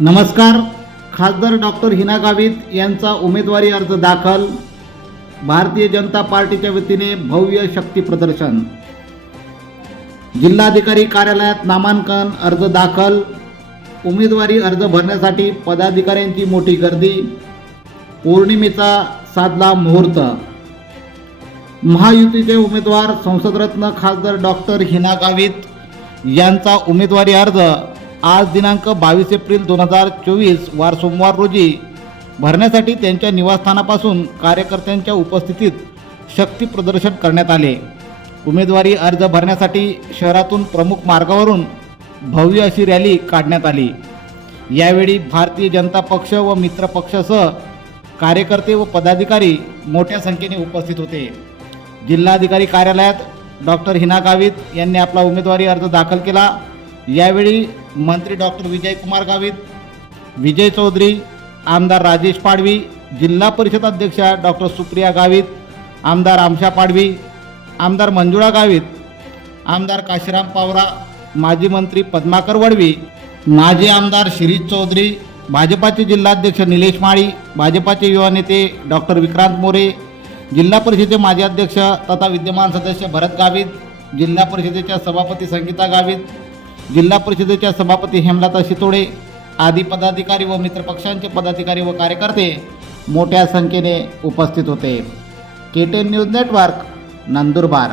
नमस्कार. खासदार डॉक्टर हिना गावित यांचा उमेदवारी अर्ज दाखल. भारतीय जनता पार्टीच्या वतीने भव्य शक्ती प्रदर्शन. जिल्हाधिकारी कार्यालयात नामांकन अर्ज दाखल. उमेदवारी अर्ज भरण्यासाठी पदाधिकाऱ्यांची मोठी गर्दी. पौर्णिमेचा साधला मुहूर्त. महायुतीचे उमेदवार संसदरत्न खासदार डॉक्टर हिना गावित यांचा उमेदवारी अर्ज आज दिनांक बावीस एप्रिल दोन हजार चोवीस वार सोमवार रोजी भरण्यासाठी त्यांच्या निवासस्थानापासून कार्यकर्त्यांच्या उपस्थितीत शक्ती प्रदर्शन करण्यात आले. उमेदवारी अर्ज भरण्यासाठी शहरातून प्रमुख मार्गावरून भव्य अशी रॅली काढण्यात आली. यावेळी भारतीय जनता पक्ष व मित्र पक्षासह कार्यकर्ते व पदाधिकारी मोठ्या संख्येने उपस्थित होते. जिल्हाधिकारी कार्यालयात डॉक्टर हिना गावित यांनी आपला उमेदवारी अर्ज दाखल केला. यावेळी मंत्री डॉक्टर विजयकुमार गावित विजय चौधरी आमदार राजेश पाडवी जिल्हा परिषद अध्यक्षा डॉक्टर सुप्रिया गावित आमदार आमशा पाडवी आमदार मंजुळा गावित आमदार काशीराम पावरा माजी मंत्री पद्माकर वडवी माजी आमदार शिरीष चौधरी भाजपाचे जिल्हाध्यक्ष निलेश माळी भाजपाचे युवा नेते डॉक्टर विक्रांत मोरे जिल्हा परिषदेचे माजी अध्यक्ष तथा विद्यमान सदस्य भरत गावित जिल्हा परिषदेच्या सभापती संगीता गावित जिल्हा परिषदेच्या सभापती हेमलता शितोडे आदी पदाधिकारी व मित्रपक्षांचे पदाधिकारी व कार्यकर्ते मोठ्या संख्येने उपस्थित होते. K ten news network Nandurbar.